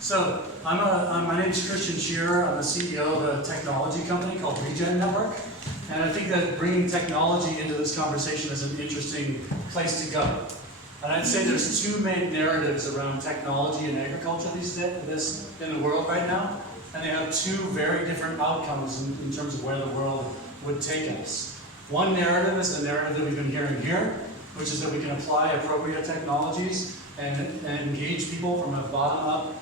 So my name is Shearer. I'm the CEO of a technology company called Regen.network. And I think that bringing technology into this conversation is an interesting place to go. And I'd say there's two main narratives around technology and agriculture in the world right now. And they have two very different outcomes in terms of where the world would take us. One narrative is the narrative that we've been hearing here, which is that we can apply appropriate technologies and engage people from a bottom-up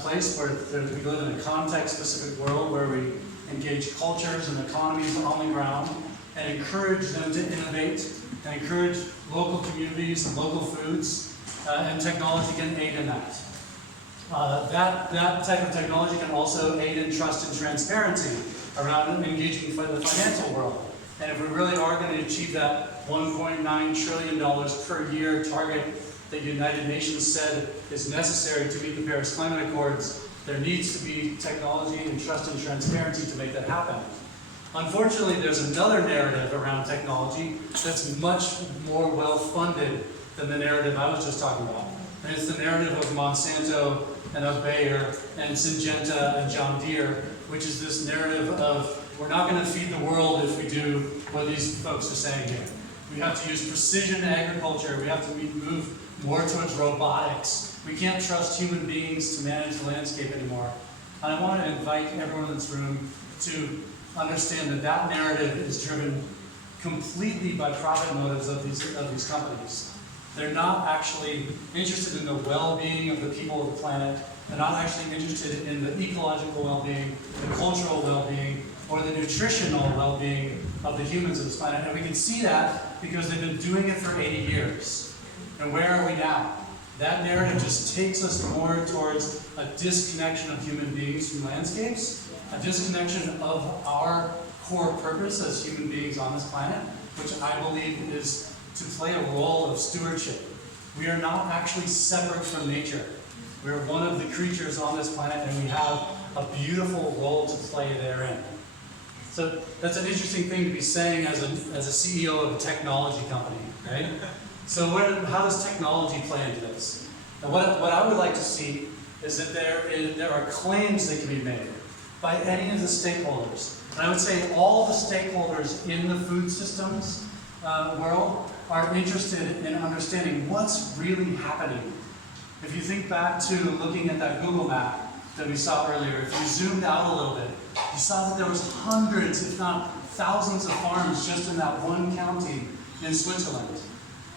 place where we live in a context-specific world where we engage cultures and economies on the ground and encourage them to innovate and encourage local communities and local foods, and technology can aid in that. That type of technology can also aid in trust and transparency around engaging the financial world. And if we really are going to achieve that $1.9 trillion per year target that the United Nations said is necessary to meet the Paris Climate Accords, there needs to be technology and trust and transparency to make that happen. Unfortunately, there's another narrative around technology that's much more well-funded than the narrative I was just talking about. And it's the narrative of Monsanto and of Bayer and Syngenta and John Deere, which is this narrative of we're not going to feed the world if we do what these folks are saying here. We have to use precision agriculture. We have to move more towards robotics. We can't trust human beings to manage the landscape anymore. And I want to invite everyone in this room to understand that that narrative is driven completely by profit motives of these companies. They're not actually interested in the well-being of the people of the planet. They're not actually interested in the ecological well-being, the cultural well-being, or the nutritional well-being of the humans of this planet. And we can see that because they've been doing it for 80 years. And where are we now? That narrative just takes us more towards a disconnection of human beings from landscapes, a disconnection of our core purpose as human beings on this planet, which I believe is to play a role of stewardship. We are not actually separate from nature. We're one of the creatures on this planet, and we have a beautiful role to play therein. So that's an interesting thing to be saying as a CEO of a technology company, right? So how does technology play into this? And what I would like to see is that there are claims that can be made by any of the stakeholders. And I would say all the stakeholders in the food systems world are interested in understanding what's really happening. If you think back to looking at that Google map that we saw earlier, if you zoomed out a little bit, you saw that there was hundreds, if not thousands of farms just in that one county in Switzerland.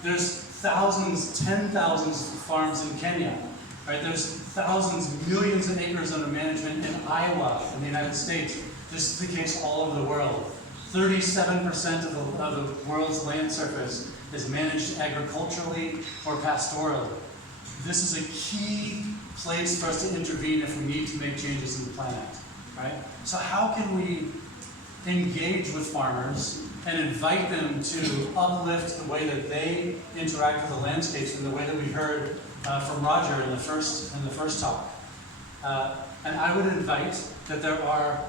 There's thousands, 10,000 farms in Kenya. Right? There's thousands, millions of acres under management in Iowa in the United States. This is the case all over the world. 37% of the world's land surface is managed agriculturally or pastorally. This is a key place for us to intervene if we need to make changes in the planet. Right? So how can we engage with farmers and invite them to uplift the way that they interact with the landscapes in the way that we heard from Roger in the first talk. And I would invite that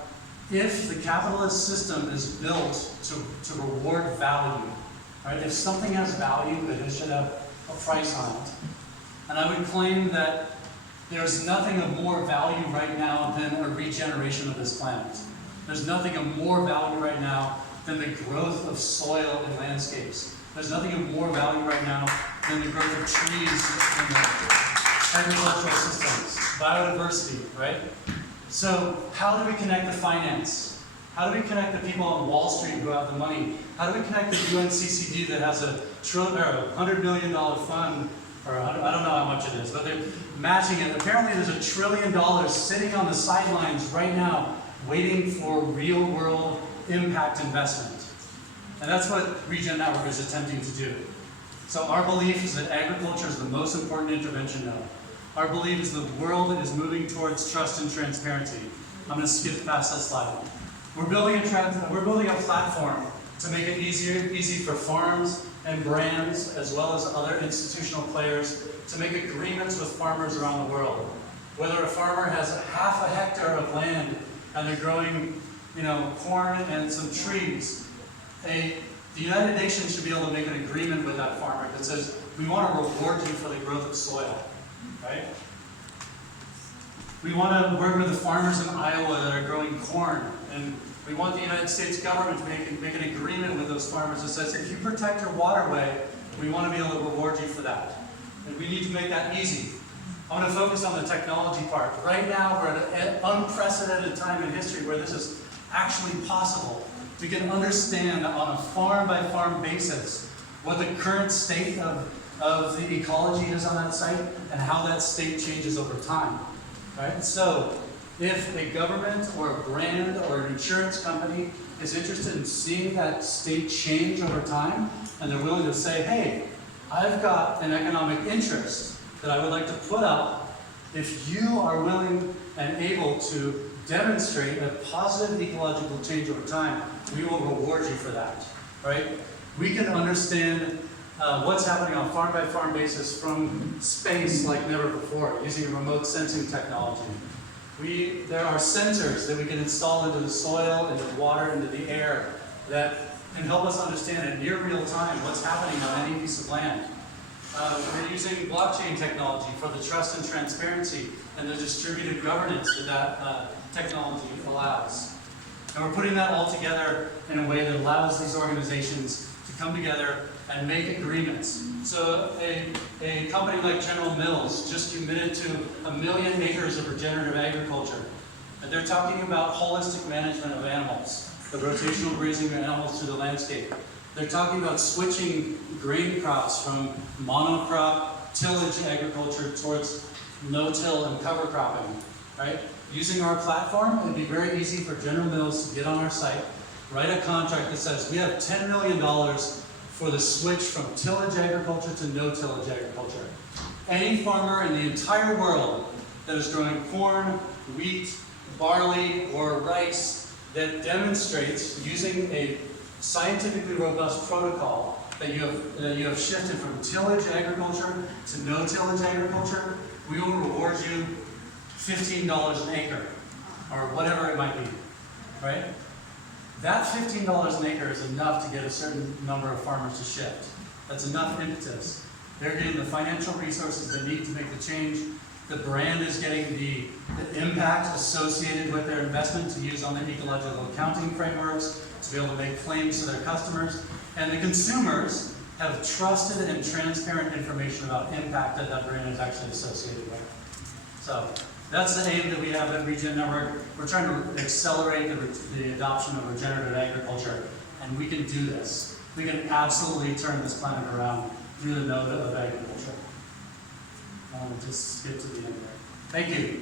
if the capitalist system is built to reward value, right? If something has value, it should have a price on it. And I would claim that there's nothing of more value right now than a regeneration of this planet. There's nothing of more value right now than the growth of soil and landscapes. There's nothing of more value right now than the growth of trees and the agricultural systems, biodiversity, right? So how do we connect the finance? How do we connect the people on Wall Street who have the money? How do we connect the UNCCD that has a $100 million fund, or I don't know how much it is, but they're matching it. Apparently there's $1 trillion sitting on the sidelines right now waiting for real-world impact investment. And that's what Regen.network is attempting to do. So our belief is that agriculture is the most important intervention node. Our belief is the world is moving towards trust and transparency. I'm going to skip past that slide. We're building a platform to make it easy for farms and brands, as well as other institutional players, to make agreements with farmers around the world. Whether a farmer has half a hectare of land and they're growing, corn and some trees, the United Nations should be able to make an agreement with that farmer that says, we want to reward you for the growth of soil, right? We want to work with the farmers in Iowa that are growing corn, and we want the United States government to make an agreement with those farmers that says, if you protect your waterway, we want to be able to reward you for that. And we need to make that easy. I want to focus on the technology part. Right now, we're at an unprecedented time in history where this is actually possible. We can understand on a farm-by-farm basis what the current state of the ecology is on that site and how that state changes over time. Right? So, if a government or a brand or an insurance company is interested in seeing that state change over time, and they're willing to say, hey, I've got an economic interest that I would like to put up, if you are willing and able to demonstrate a positive ecological change over time, we will reward you for that, right? We can understand what's happening on a farm-by-farm basis from space like never before, using remote sensing technology. There are sensors that we can install into the soil, into the water, into the air, that can help us understand in near real time what's happening on any piece of land. We're using blockchain technology for the trust and transparency and the distributed governance that technology allows. And we're putting that all together in a way that allows these organizations to come together and make agreements. So a company like General Mills just committed to 1 million acres of regenerative agriculture. And they're talking about holistic management of animals, the rotational grazing of animals through the landscape. They're talking about switching grain crops from monocrop tillage agriculture towards no-till and cover cropping, right? Using our platform, it'd be very easy for General Mills to get on our site, write a contract that says we have $10 million for the switch from tillage agriculture to no-tillage agriculture. Any farmer in the entire world that is growing corn, wheat, barley, or rice that demonstrates using a scientifically robust protocol that you have shifted from tillage agriculture to no-tillage agriculture, we will reward you $15 an acre, or whatever it might be, right? That $15 an acre is enough to get a certain number of farmers to shift. That's enough impetus. They're getting the financial resources they need to make the change. The brand is getting the impact associated with their investment to use on the ecological accounting frameworks, to be able to make claims to their customers. And the consumers have trusted and transparent information about impact that that brand is actually associated with. So that's the aim that we have at Regen.network. We're trying to accelerate the adoption of regenerative agriculture, and we can do this. We can absolutely turn this planet around through the node of agriculture. I'll just skip to the end there. Thank you.